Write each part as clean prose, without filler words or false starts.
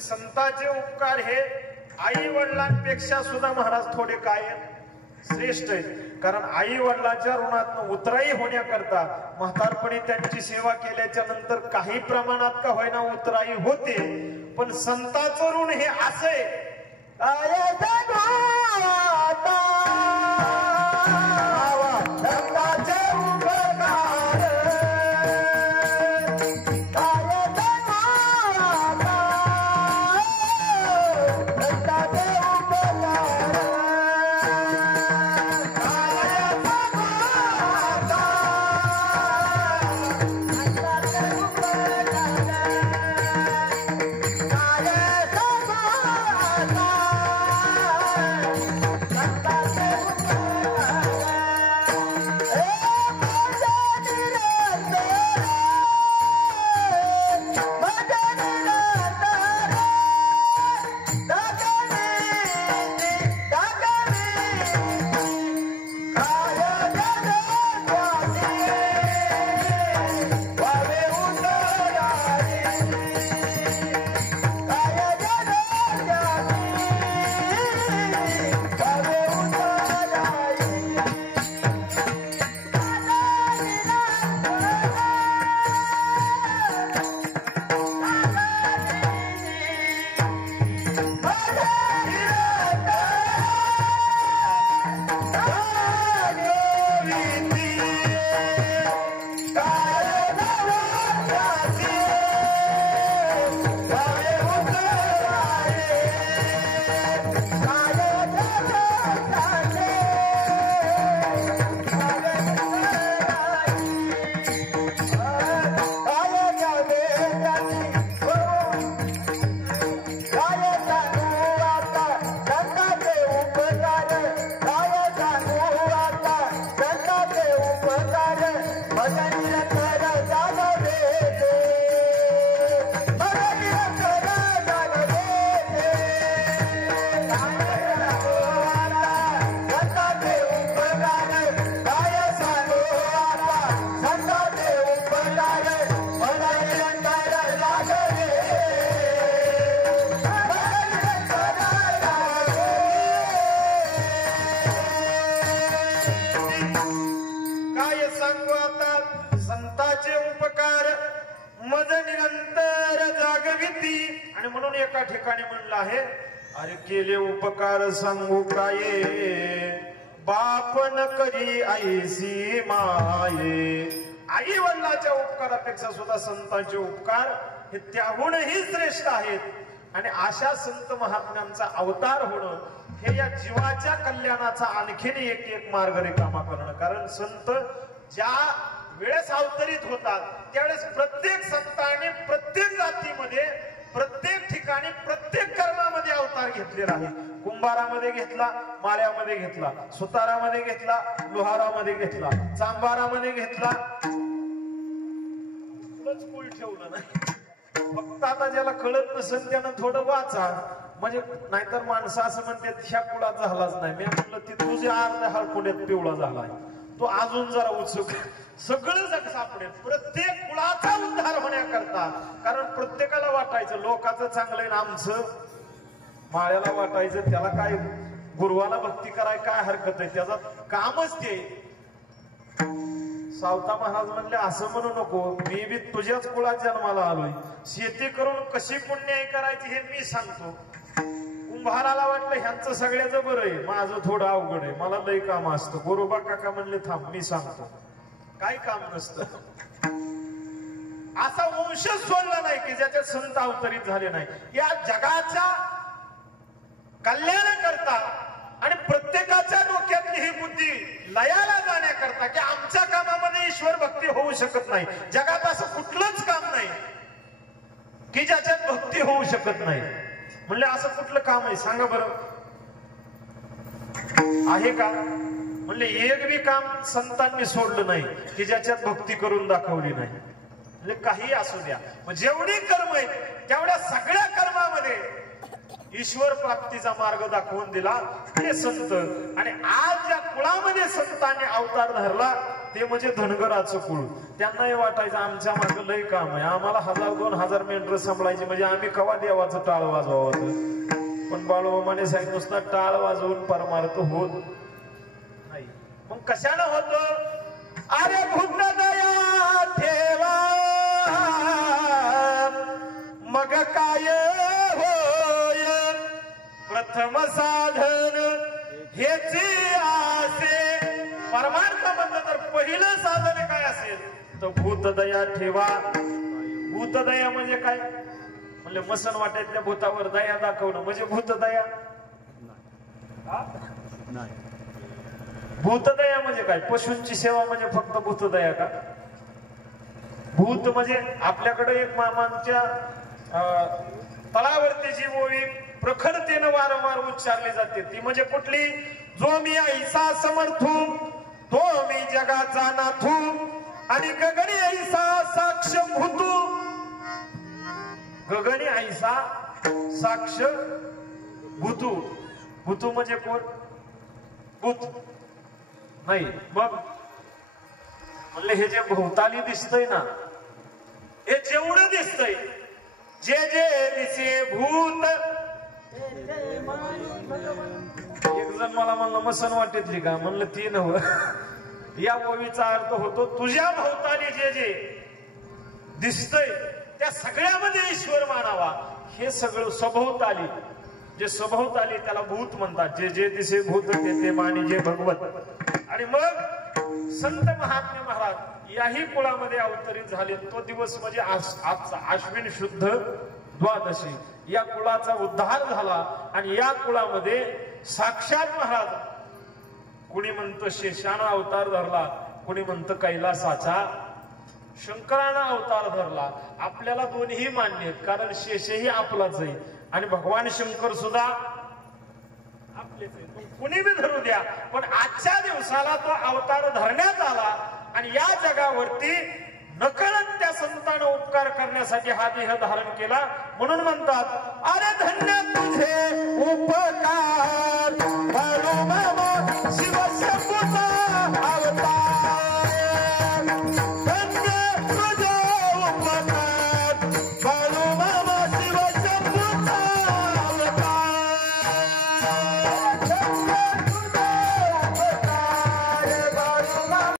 संतांचे उपकार हे आई वडिलांपेक्षा सुद्धा महाराज थोडे काय श्रेष्ठ आहेत. कारण आई वडिलांच्या ऋणात उतराई होण्याकरता म्हातारपणी त्यांची सेवा केल्याच्या नंतर काही प्रमाणात का होईना उतराई होते. पण संतांचं ऋण हे असे एका ठिकाणी म्हणलं आहे, अरे केले उपकार सांगू काय, बाप न करी आईसी माये. आई वडिलाच्या उपकारापेक्षा सुद्धा संतांचे उपकार हे त्याहूनही श्रेष्ठ आहेत. आणि अशा संत महात्म्यांचा अवतार होणं हे या जीवाच्या कल्याणाचा आणखीन एक मार्ग रिकामा करणं. कारण संत ज्या वेळेस अवतरित होतात त्यावेळेस प्रत्येक संतांनी प्रत्येक जातीमध्ये प्रत्येक ठिकाणी प्रत्येक कर्मामध्ये अवतार घेतलेला आहे. कुंभारामध्ये घेतला, माळ्यामध्ये घेतला, सुतारामध्ये घेतला, लोहारामध्ये घेतला, चांबारामध्ये घेतला, कुळ ठेवलं नाही. फक्त आता ज्याला कळत नसेल त्यानं थोडं वाचा, म्हणजे नाहीतर माणसं असं म्हणतात ह्या कुळात झालाच नाही. मी म्हटलं ते तुझ्या अर्ध्या हळकुंड्यात पिवळा झालाय, तो अजून जरा उत्सुक. सगळं जग सापडेल प्रत्येक कुळाचा उद्धार होण्याकरता. कारण प्रत्येकाला वाटायचं लोकांचं चांगलं आमचं, माळ्याला वाटायचं त्याला काय गुरुवाला भक्ती कराय काय हरकत आहे, त्याचं कामच ते. सावता महाराज म्हणले असं म्हणू नको, मी बी तुझ्याच कुळात जन्माला आलोय, शेती करून कशी पुण्याई करायची हे मी सांगतो. कुंभाराला वाटलं ह्यांचं सगळ्याचं बरं आहे, माझं थोडं अवघड आहे, मला लय काम असतं. गोरोबा काका म्हणले थांब मी सांगतो, काय काम नसतं. असा वंशच सोडला नाही की ज्याच्यात संत अवतरित झाले नाही. या जगाच्या कल्याण करता आणि प्रत्येकाच्या डोक्यातली ही बुद्धी लयाला जाण्याकरता की आमच्या कामामध्ये ईश्वर भक्ती होऊ शकत नाही. जगात असं कुठलंच काम नाही की ज्याच्यात भक्ती होऊ शकत नाही. म्हणले असं कुठलं काम आहे सांगा बरं, आहे का? म्हणले एक बी काम संतांनी सोडलं नाही की ज्याच्यात भक्ती करून दाखवली नाही. म्हणजे काही असू द्या, जेवढी कर्म आहेत तेवढ्या सगळ्या कर्मामध्ये ईश्वर प्राप्तीचा मार्ग दाखवून दिला ते संत. आणि आज ज्या कुळामध्ये संतांनी अवतार धरला ते म्हणजे धनगराचं कुळ. त्यांना हे वाटायचं आमच्या मागे लय काम आहे, आम्हाला 1000-2000 मेंढर सांभाळायची, म्हणजे आम्ही कवा देवाचं टाळ वाजवावं होतं. पण बाळूमाने साहेब नुसता टाळ वाजवून परमार्थ होत नाही. मग कशानं होत? अरे भूत दया ठेवा मग काय होय, प्रथम साधन हेची आसे. परमार्थ म्हणलं तर पहिलं साधन काय असेल तर भूतदया ठेवा. भूतदया म्हणजे काय? म्हणजे मसन वाट्यातल्या भूतावर दया दाखवणं म्हणजे भूतदया नाही. भूतदया म्हणजे काय? पशूंची सेवा म्हणजे फक्त भूतदया का? भूत म्हणजे आपल्याकडे एक मामांच्या तळावरती जी ओळी प्रखरतेनं वारंवार उच्चारली जाते ती म्हणजे कुठली? जो मी ऐसा समर्थू तो मी जगाचा नाथू आणि गगनी ऐसा साक्ष भूतू. गगनी ऐसा साक्ष भूतू. भूतू म्हणजे कोण? भूत नाही. मग म्हणले हे जे भोवताली दिसतंय ना, हे जेवढं दिसतंय जे जे दिसे भूत. एक जण मला म्हणलं मसन वाटेतली का? म्हणलं ती नव. या ओवीचा अर्थ होतो तुझ्या भोवताली जे जे दिसतंय त्या सगळ्यामध्ये ईश्वर मानावा. हे सगळं सभोवताली जे सभोवताली त्याला भूत म्हणतात. जे जे दिसे भूत ते मानी जे भगवत. आणि मग संत महात्मे महाराज याही कुळामध्ये अवतरित झाले. तो दिवस म्हणजे आजचा आश्विन शुद्ध द्वादशी. या कुळाचा उद्धार झाला आणि या कुळामध्ये साक्षात महाराज, कुणी म्हणतं शेषानं अवतार धरला, कुणी म्हणतं कैलासाचा शंकरानं अवतार धरला. आपल्याला दोन्ही मान्य आहेत कारण शेषही आपलाच आहे आणि भगवान शंकर सुद्धा आपलेच आहे. कुणी बी धरू द्या पण आजच्या दिवसाला तो अवतार धरण्यात आला आणि या जगावरती नकळत त्या संतानं उपकार करण्यासाठी हा देह धारण केला. म्हणून म्हणतात अरे धन्य तुझे उपकार शिवशंभूचा अवतार. धन्य तुझे उपकार बाळूमामा शिवशंभूचा अवतार. धन्य तुझे उपकार बाळूमामा.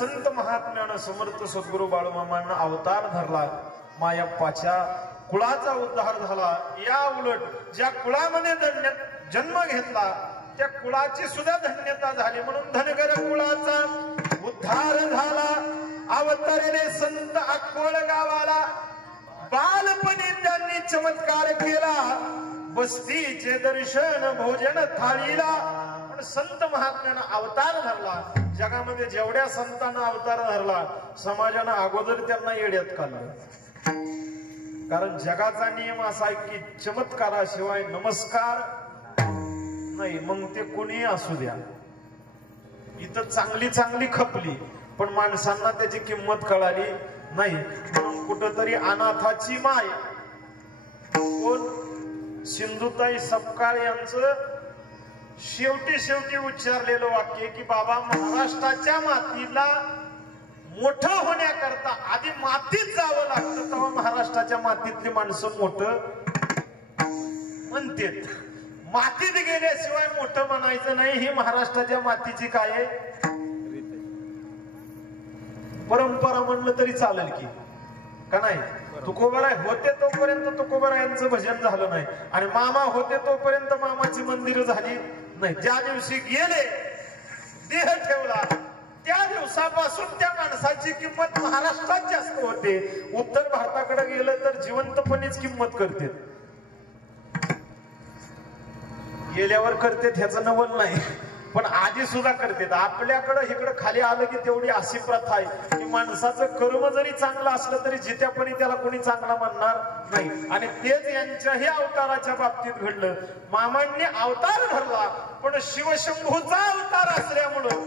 संत महात्म्यानं समर्थ सद्गुरु बाळूमामांना अवतार धरला, मायप्पाच्या कुळाचा उद्धार झाला. या उलट ज्या कुळामध्ये जन्म घेतला त्या कुळाची सुद्धा धन्यता झाली, म्हणून धनगर कुळाचा उद्धार झाला. अवतरले संत अक्कोळ गावाला, बालपणी त्यांनी चमत्कार केला. बस्तीचे दर्शन भोजन थाळीला. पण संत महात्म्यानं अवतार धरला. जगामध्ये जेवढ्या संतांना अवतार धरला, समाजानं अगोदर त्यांना येड्यात काढलं. कारण जगाचा नियम असा आहे की चमत्काराशिवाय नमस्कार नाही. मग ते कोणी असू द्या. इथं चांगली चांगली खपली, पण माणसांना त्याची किंमत कळाली नाही. म्हणून कुठंतरी अनाथाची माय कोण, सिंधुताई सपकाळ यांचं शेवटी उच्चारलेलं वाक्य की बाबा, महाराष्ट्राच्या मातीला मोठं होण्याकरता आधी मातीत जावं लागतं, तेव्हा महाराष्ट्राच्या मातीतली माणसं मोठं म्हणतात. मातीत गेल्याशिवाय मोठं म्हणायचं नाही. ही महाराष्ट्राच्या मातीची काय आहे परंपरा म्हणलं तरी चालेल की का नाही. तुकोबराय होते तोपर्यंत तुकोबरायांचं भजन झालं नाही, आणि मामा होते तोपर्यंत मामाची मंदिरं झाली नाही. ज्या दिवशी गेले, देह ठेवला, त्या दिवसापासून त्या माणसाची किंमत महाराष्ट्रात जास्त होते. उत्तर भारताकडे गेलं तर जिवंतपणीच किंमत करते, गेल्यावर करते ह्याचं नवल नाही, पण आधी सुद्धा करते. आपल्याकडं इकडं खाली आलं की तेवढी अशी प्रथा आहे की माणसाचं कर्म जरी चांगलं असलं तरी जित्यापणी त्याला कोणी चांगला म्हणणार नाही. आणि तेच यांच्याही अवताराच्या बाबतीत घडलं. मामांनी अवतार धरला, पण शिवशंभूचा अवतार असल्यामुळं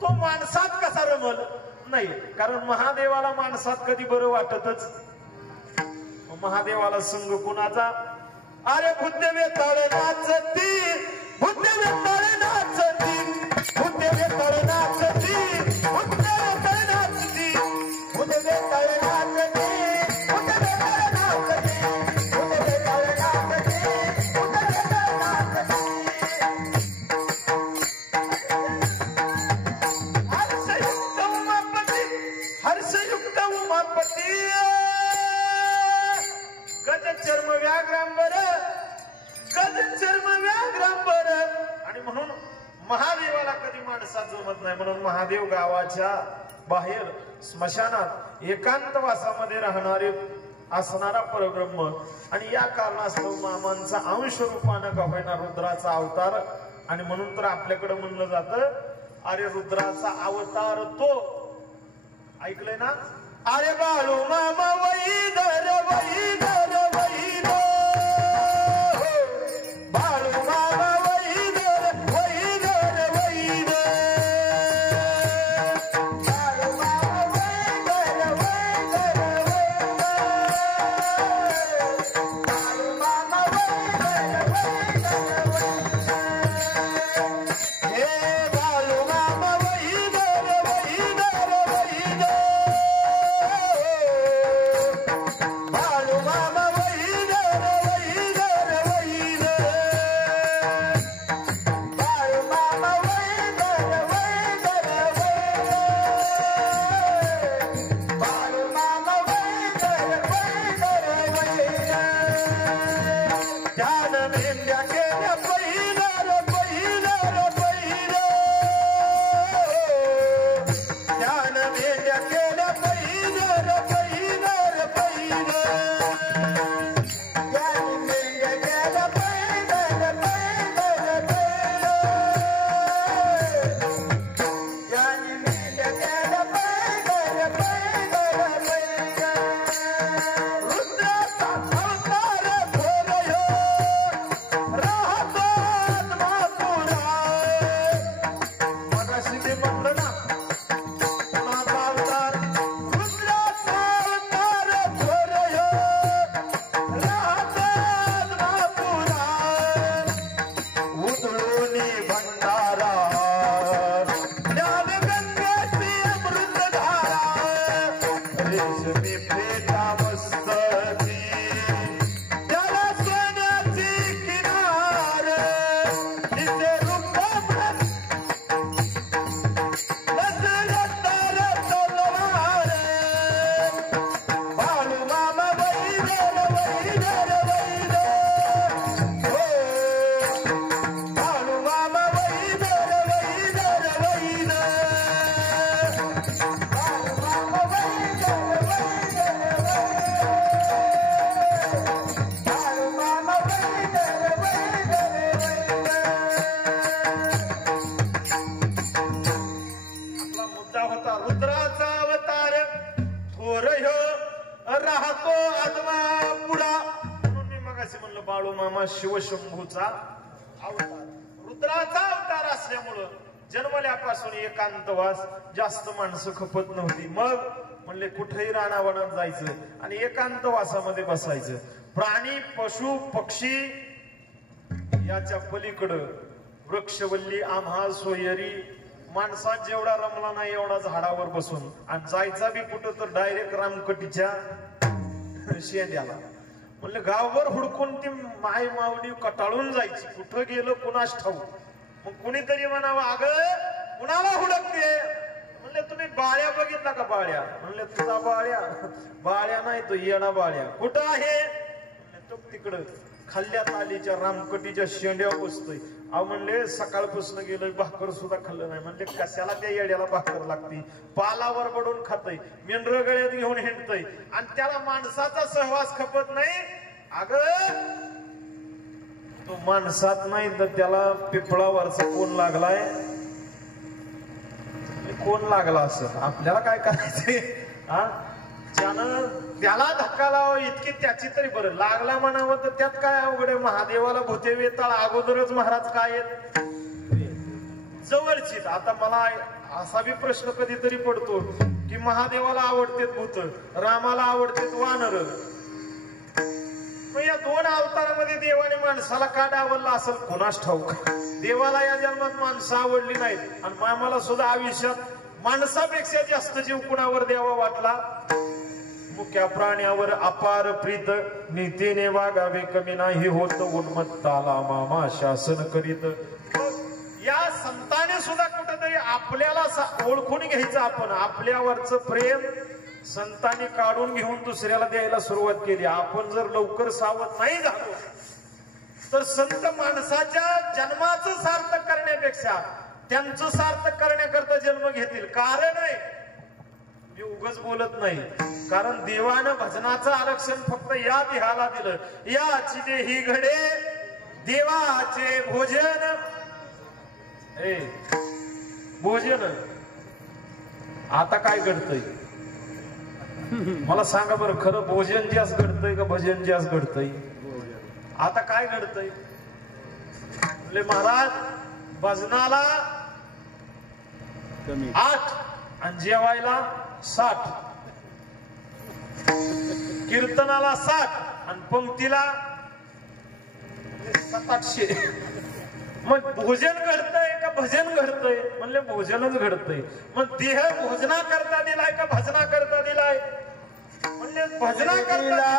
तो माणसात कसा रमल नाही. कारण महादेवाला माणसात कधी बरं वाटतच. महादेवाला संग कुणाचा, अरे बुद्ध वेताळ नाचती, बुद्ध वेताळ नाचती, बुद्ध वेताळ नाचती, बुद्ध वेताळ नाचती, बुद्ध वेताळ नाचती, बुद्ध वेताळ नाचती, बुद्ध वेताळ नाचती, बुद्ध वेताळ नाचती. हर्षयुक्त उमापती, हर्षयुक्त उमापती, गज चर्म व्याघ्रांबर, गज चर्म व्याघ्रांबर. आणि म्हणून महादेवाला कधी माणसात जमत नाही. म्हणून महादेव गावाच्या बाहेर स्मशानात एकांतवासामध्ये राहणारे असणारा परब्रह्म. आणि या कारणास्तव मामांचा अंश रूपानं का होईना रुद्राचा अवतार. आणि म्हणून तर आपल्याकडे म्हणलं जातं, अरे रुद्राचा अवतार तो. ऐकलंय ना, अरे बाळू मामा वैदर वैदर वैदर, बाळू मामा वैदर वैदर वैदर, बाळू मामा वैदर वैदर वैदर, बाळू मामा वैदर वैदर वैदर, हे बाळू मामा वैदर वैदर वैदर, बाळू मामा वैदर वैदर वैदर, बाळू मामा वैदर वैदर वैदर, बाळू मामा वैदर वैदर वैदर. ध्यान मेंढ्या केल्या पहिल्यार पहिल्यार पहिल्यार, ध्यान मेंढ्या केल्या पहिल्यार पहिल्यार पहिल्यार, ध्यान मेंढ्या केल्या पहिल्यार पहिल्यार पहिल्यार, ध्यान मेंढ्या केल्या पहिल्यार पहिल्यार पहिल्यार. रुद्राचा अवतार थोर ह्यो, राहतो बाळूमामा शिवशंभूचा अवतार, रुद्राचा अवतार असल्यामुळं जन्मल्यापासून एकांतवास, जास्त माणसं खपत नव्हती. मग म्हणले कुठेही रानावनात जायचं आणि एकांतवासामध्ये बसायचं. प्राणी पशु पक्षी याच्या पलीकडं वृक्षवल्ली आम्हा सोयरी, माणसात जेवढा रमला नाही एवढा झाडावर बसून, आणि जायचा बी कुठं तर डायरेक्ट रामकटीच्या शेंड्याला. म्हणलं गावभर हुडकून ती माय माऊली कटाळून जायची, कुठं गेलं कुणास ठाऊक. मग कुणीतरी म्हणावं अगं कुणाला हुडकते, म्हणले तुम्ही बाळ्या बघितला का बाळ्या, म्हणले तुझा बाळ्या, बाळ्या नाही तो येडा बाळ्या, कुठं आहे, तो तिकडं खाल्ल्या तालीच्या रामकटीच्या शेंड्यावर बसतोय. अहो म्हणले सकाळपासून गेलोय भाकर सुद्धा खाल्लं नाही. म्हणले कशाला त्या येड्याला भाकर लागती, पालावर बडून खातय, मेंढर गळ्यात घेऊन हिंडतय आणि त्याला माणसाचा सहवास खपत नाही. अगं तो माणसात नाही तर त्याला पिपळावरचा कोण लागलाय, कोण लागला असं आपल्याला काय करायचंय. हा त्यानं त्याला धक्का लावा इतकी त्याची तरी बरं, लागला म्हणावं तर त्यात काय अवघड आहे. महादेवाला भूते वेताळ अगोदरच महाराज काय आहेत जवळची. आता मला असा बी प्रश्न कधीतरी पडतो की महादेवाला आवडतेत भूत, रामाला आवडतेत वानर, मग या दोन अवतारामध्ये देवाने माणसाला का डावलला असेल कोणास ठाऊक. देवाला या जन्मात माणसं आवडली नाहीत आणि मामाला सुद्धा आयुष्यात माणसापेक्षा जास्त जीव कुणावर द्यावा वाटला. मुख्या प्राण्यावर अपार प्रीत, नीतीने वागावे कमी नाही होत उन्मत्ताला मामा शासन करीत. या संताने सुद्धा कुठेतरी आपल्याला ओळखून घ्यायचं, आपण आपल्यावरचं प्रेम संतांनी काढून घेऊन दुसऱ्याला द्यायला सुरुवात केली. आपण जर लवकर सावध नाही झालो तर संत माणसाच्या जन्माचं सार्थक करण्यापेक्षा त्यांचं सार्थक करण्याकरता जन्म घेतील. कारण आहे मी उगाच बोलत नाही, कारण देवानं भजनाचं आरक्षण फक्त या देहाला दिलं. याची देही घडे देवाचे भोजन, भोजन. आता काय घडतंय मला सांगा बरं, खरं भोजन जास्त घडतंय का भजन जास्त घडतंय. आता काय घडतंय म्हणजे महाराज भजनाला 8 आणि जेवायला 60, कीर्तनाला 60 आणि पंक्तीला 700. मग भोजन घडतंय का भजन घडतंय, म्हणले भोजनच घडतंय. मग देह भोजना करता दिलाय का भजना करता दिलाय, म्हणले भजना करता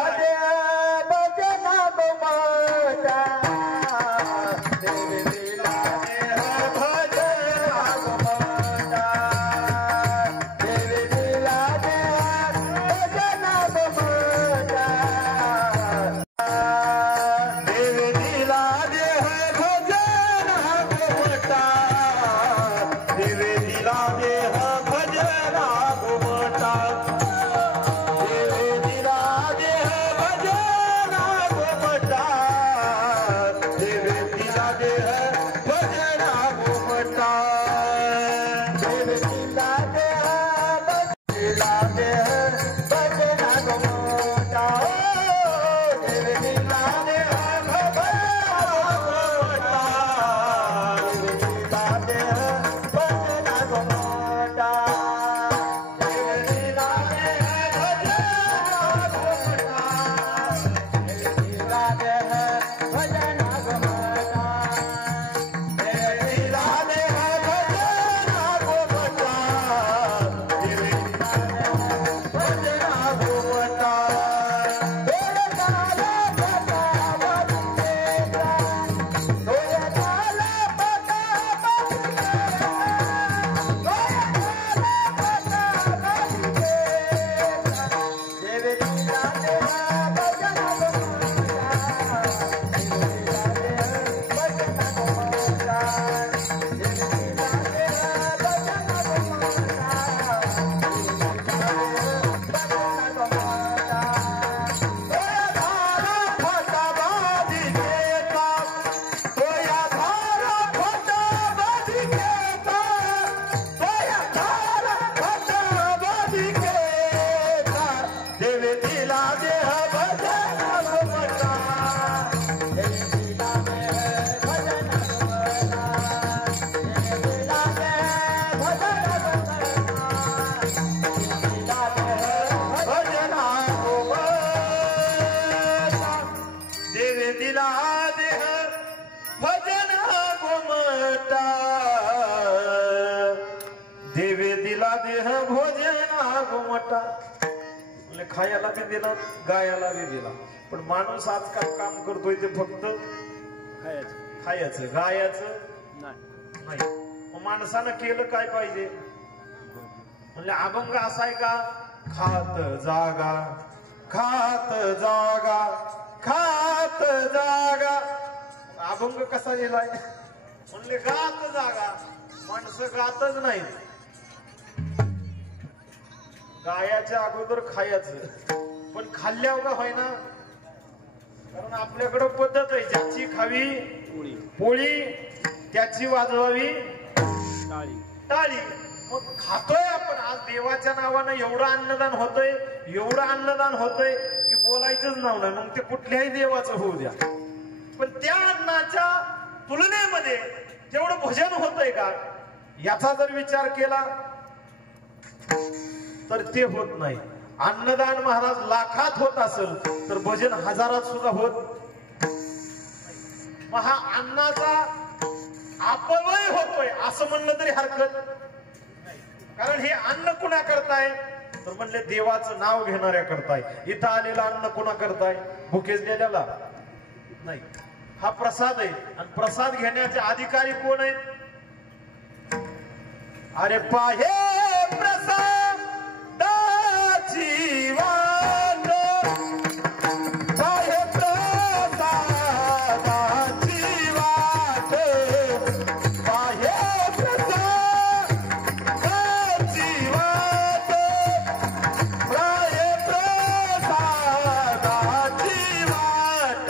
दिला देह भजन घुमटा, देवे दिला देह भोजन घुमटा. म्हणजे खायला बी दिला, गायाला बी दिला. पण माणूस आजकाल काम करतोय ते फक्त खायचं गायाचं नाही. मग माणसानं केलं काय पाहिजे? म्हणजे अभंग असा आहे का, खात जागा खात जागा खात जागा. अभंग कसा लिहिलाय? म्हणले गात जागा. माणसं गातच नाही. गायाच्या अगोदर खायचं, पण खाल्ल्यावर का होईना, कारण आपल्याकडं पद्धत आहे, ज्याची खावी पोळी त्याची वाजवावी टाळी. मग खातोय आपण. आज देवाच्या नावानं एवढं अन्नदान होतंय, एवढं अन्नदान होतंय की बोलायचंच नाव नाही. मग ते कुठल्याही देवाचं होऊ द्या, पण त्या अन्नाच्या तुलनेमध्ये तेवढं भजन होतंय का, याचा जर विचार केला तर ते होत नाही. अन्नदान महाराज लाखात होत असेल तर भजन हजारात सुद्धा होत. मग हा अन्नाचा अपव्यय होतोय असं म्हणलं तरी हरकत. कारण हे अन्न कुणा करताय तर म्हणले देवाचं नाव घेणाऱ्या करताय. इथं आलेला अन्न कुणा करताय? भुकेजलेल्याला नाही. हा प्रसाद आहे, आणि प्रसाद घेण्याचे अधिकारी कोण आहेत? अरे पाहे प्रसादाची वाट, पाहे प्रसादाची वाट, पाहे प्रसादाची वाट, पाहे प्रसादाची वाट,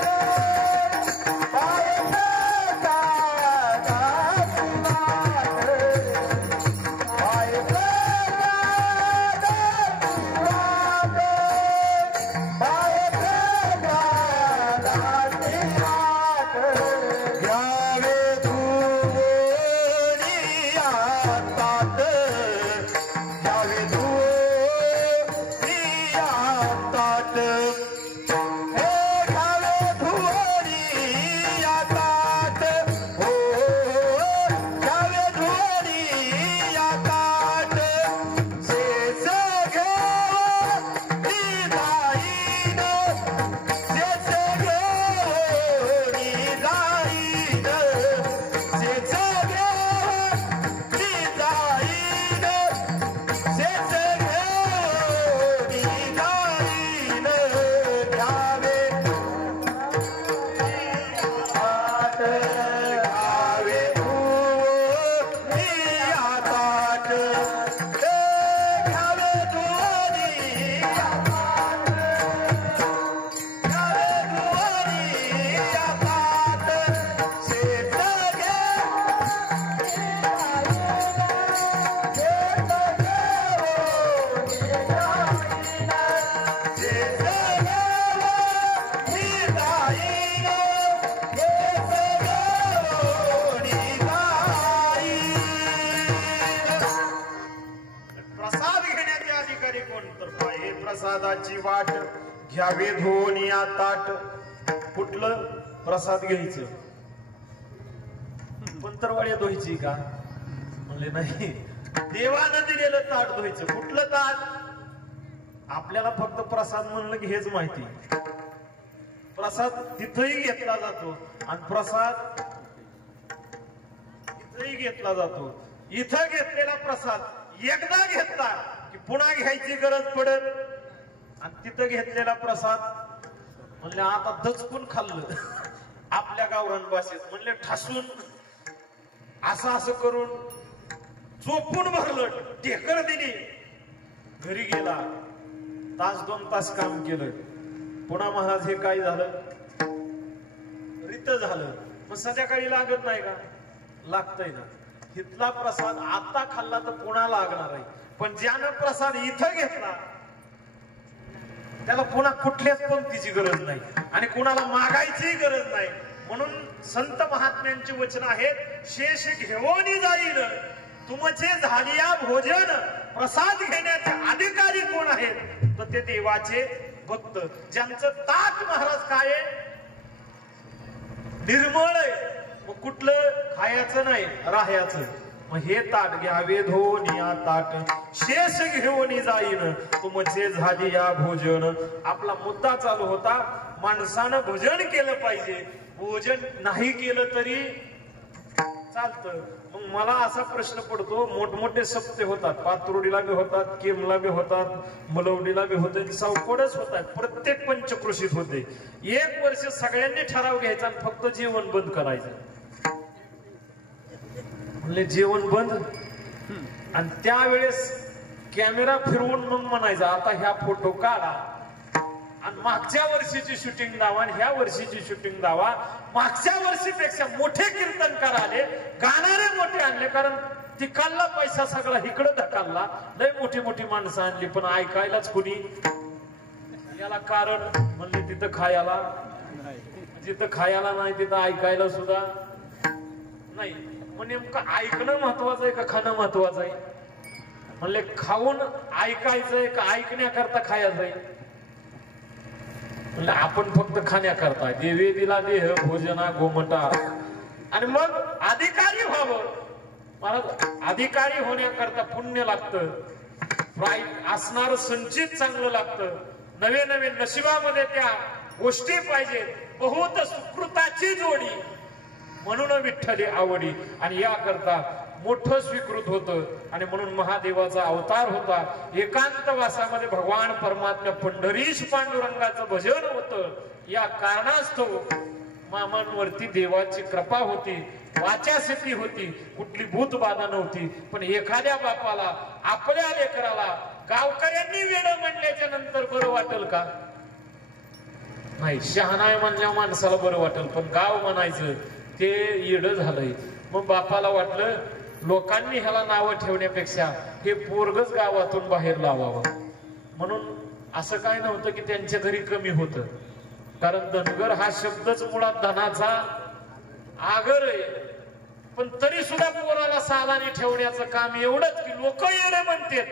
पाहे प्रसादाची वाट घ्यावे धुवून या ताट. कुठलं प्रसाद घ्यायचं? पंतरवाड्या धुवायची का? म्हणले नाही, देवानं दिलेलं ताट धुवायचं. कुठलं ताट? आपल्याला फक्त प्रसाद म्हणलं की हेच माहिती. प्रसाद तिथंही घेतला जातो, आणि प्रसाद तिथंही घेतला जातो. इथं घेतलेला प्रसाद एकदा घेतला की पुन्हा घ्यायची गरज पडत, आणि तिथं घेतलेला प्रसाद म्हणले आता दचकून खाल्लं. आपल्या गावरान भाषेत म्हणले ठासून, असं असं करून चोपून भरलं, ढेकर दिली. घरी गेला, तास 2 तास काम केलं. पुन्हा महाराज हे काय झालं? रित झालं. मग संध्याकाळी लागत नाही का? लागतंय ना. इथला प्रसाद आता खाल्ला तर पुन्हा लागणार आहे. पण ज्यानं प्रसाद इथं घेतला त्याला पुन्हा कुठल्याच पंक्तीची गरज नाही, आणि कुणाला मागायची गरज नाही. म्हणून संत महात्म्यांची वचन आहेत, शेष घेऊन जाईल तुमचे झालिया भोजन. प्रसाद घेण्याचे अधिकारी कोण ते देवाचे भक्त, ज्यांचं ताट महाराज काय आहे, निर्मळ आहे. मग कुठलं खायचं नाही, राहायचं. मग हे ताट घ्यावे धोन या ताट, शेष घेऊन जाईन तुमचे झाली या भोजन. आपला मुद्दा चालू होता, माणसानं भोजन केलं पाहिजे. भोजन नाही केलं तरी चालतं. मग मला असा प्रश्न पडतो, मोठमोठे सप्ते होतात, पातुर्डीला बी होतात, केमला बी होतात, मुलवडीला बी होते, सावकोडच होतात, प्रत्येक पंचक्रोशीत होते. 1 वर्ष सगळ्यांनी ठराव घ्यायचा आणि फक्त जेवण बंद करायचं. म्हणले जेवण बंद, आणि त्यावेळेस कॅमेरा फिरवून मग म्हणायचा आता ह्या फोटो काढा आणि मागच्या वर्षीची शूटिंग दावा आणि ह्या वर्षीची शूटिंग दावा. मागच्या वर्षीपेक्षा मोठे कीर्तनकार आले, गाणारे मोठे आणले, कारण तिकडला पैसा सगळा इकडं ढकलला. लय मोठी मोठी माणसं आणली, पण ऐकायलाच कुणी. याला कारण म्हणले तिथं खायला, जिथं खायला नाही तिथं ऐकायला सुद्धा नाही. मग नेमकं ऐकणं महत्वाचं आहे का खाणं महत्वाचं आहे? म्हणले खाऊन ऐकायचंय का ऐकण्याकरता खायचंय? म्हणलं आपण फक्त खाण्याकरता. देवे दिला देह भोजना गोमटा. आणि मग अधिकारी व्हावं महाराज, अधिकारी होण्याकरता पुण्य लागतं, असणार संचित चांगलं लागतं, नवे नवे नशिबामध्ये त्या गोष्टी पाहिजेत, बहुत सुकृताची जोडी म्हणून विठ्ठली आवडी. आणि याकरता मोठं स्वीकृत होतं. आणि म्हणून महादेवाचा अवतार होता. एकांतवासामध्ये भगवान परमात्मा पंढरीश पांडुरंगाचं भजन होतं. या कारणास्तव मामांवरती देवाची कृपा होती, वाचासिद्धी होती, कुठली भूत बाधा नव्हती. पण एखाद्या बापाला आपल्या लेकराला गावकऱ्यांनी वेडं म्हणल्याच्या नंतर बरं वाटेल का? नाही. शहाणाय म्हणल्या माणसाला बरं वाटेल, पण गाव म्हणायचं ते येडं झालंय. मग बापाला वाटलं लोकांनी ह्याला नावं ठेवण्यापेक्षा हे पोरगच गावातून बाहेर लावावं. म्हणून असं काय नव्हतं की त्यांच्या घरी कमी होतं, कारण धनगर हा शब्दच मुळात धनाचा आगर आहे. पण तरी सुद्धा पोराला सालाने ठेवण्याचं काम एवढंच की लोक येणे म्हणतात,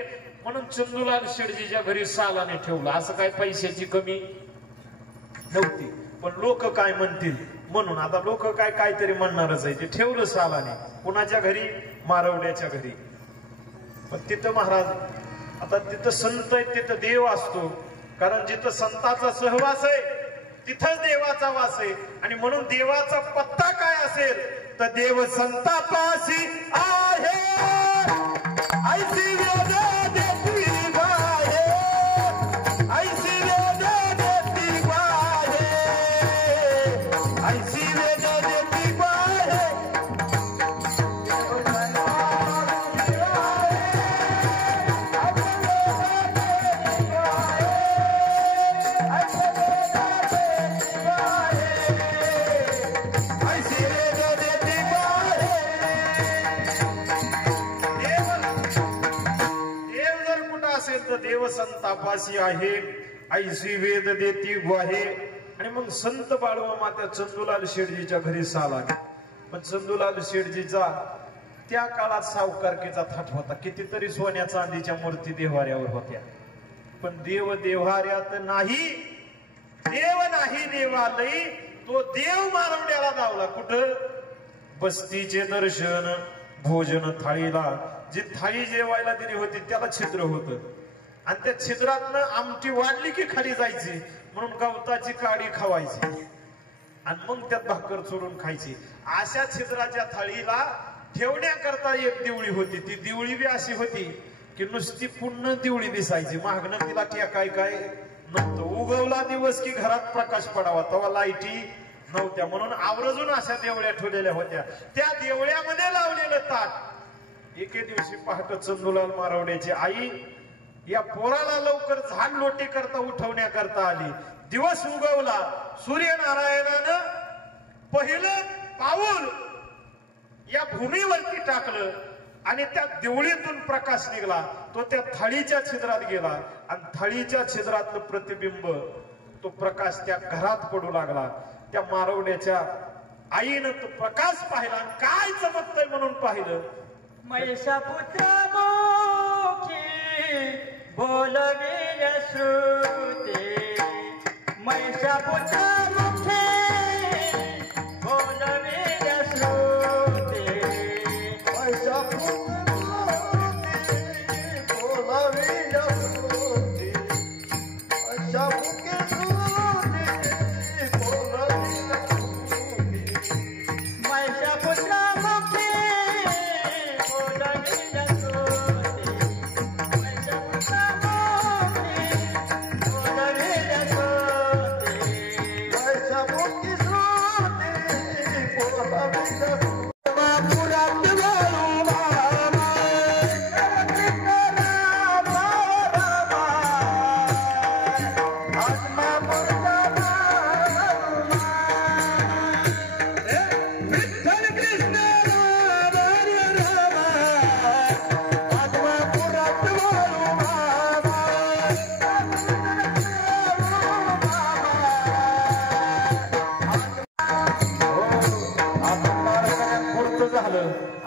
म्हणून चंदूलाल शेडजीच्या घरी सालाने ठेवलं. असं काय पैशाची कमी नव्हती, पण लोक काय म्हणतील म्हणून. आता लोक काय काहीतरी म्हणणारच आहे, ते ठेवलं सालाने. कुणाच्या घरी? मारवड्याच्या घरी. पण तिथं महाराज, आता तिथं संत आहे तिथं देव असतो, कारण जिथं संतांचा सहवास आहे तिथंच देवाचा वास आहे. आणि म्हणून देवाचा पत्ता काय असेल तर देव संतापाशी आहे, ऐसी वेद देती गाये, ऐसी वेद देती गाये, ऐसी वेद देती गाये. देव संतापाशी आहे, ऐसी वेद देती ग्वाहे. आणि मग संत बाळूमामा त्या चंदूलाल शेडजीच्या घरी साला. पण चंदूलाल शेडजीचा त्या काळात सावकारकीचा थाट होता. कितीतरी सोन्या चांदीच्या मूर्ती देव्हाऱ्यावर होत्या, पण देव देव्हाऱ्यात नाही. देव नाही देवालयी. तो देव मारवड्याला धावला. कुठं? बस्तीचे दर्शन, भोजन थाळीला. जी थाळी जेवायला दिली होती त्याला छिद्र होतं, आणि त्या छिद्रातनं आमटी वाढली की खाली जायची, म्हणून गवताची काडी खावायची आणि मग त्यात भाकर चोरून खायची. अशा छिद्राच्या थाळीला ठेवण्याकरता एक दिवळी होती. ती दिवळी बी अशी होती की नुसती पूर्ण दिवळी दिसायची, मागणं तिला काय काय नव्हतं. उगवला दिवस की घरात प्रकाश पडावा, तेव्हा लाईटी नव्हत्या, म्हणून आवर्जून अशा देवळ्या ठेवलेल्या होत्या. त्या देवळ्यामध्ये लावलेलं ताट. एके दिवशी पहाटे चंदूलाल मारवड्याची आई या पोराला लवकर झाड लोटी करता उठवण्याकरता आली. दिवस उगवला, सूर्यनारायणानं पहिलं पाऊल या भूमीवरती टाकलं आणि त्या देवळीतून प्रकाश निघाला. तो त्या थाळीच्या छिद्रात गेला आणि थाळीच्या छिद्रातलं प्रतिबिंब, तो प्रकाश त्या घरात पडू लागला. त्या मारवड्याच्या आईनं तो प्रकाश पाहिला आणि काय चमकतंय म्हणून पाहिलं. महिषा पुत्र मुखी बोलवे श्रुते महिषापुत्र मुखे बोलवीर श्रुते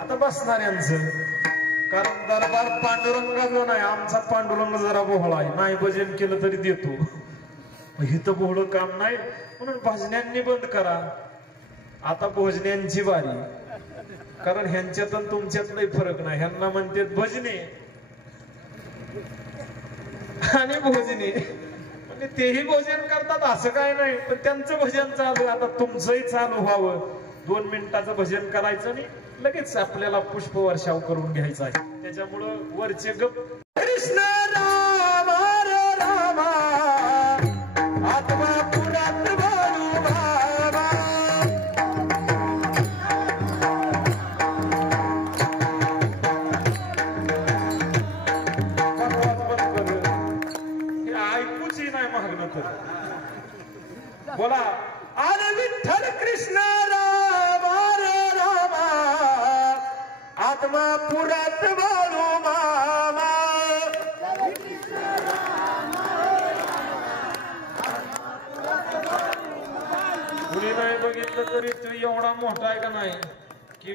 आता बसणाऱ्यांचं, कारण दरबार पांडुरंगाचा नाही, आमचा पांडुरंग जरा बोहळा आहे, नाही भजन केलं तरी देतो, इथं बोहळं काम नाही, म्हणून भजन्यांनी बंद करा. आता भोजन्यांची बारी, कारण ह्यांच्यात आणि तुमच्यात लय फरक नाही. ह्यांना म्हणते भजने आणि भोजने, म्हणजे तेही भोजन करतात असं काय नाही, पण त्यांचं भजन चालू. आता तुमचंही चालू व्हावं. 2 मिनिटाचं भजन करायचं आणि लगेच आपल्याला पुष्प वर्षाव करून घ्यायचा आहे. त्याच्यामुळं वरचे गप कृष्ण राम राम आत्मा पुरात बाळू बाबा. हे ऐकूची नाही मागणं तर बोला. अरे विठ्ठल कृष्ण राम राम आत्मा पुरात बाळू मामा. कुणी नाही बघितलं तरी तू एवढा मोठा आहे का नाही की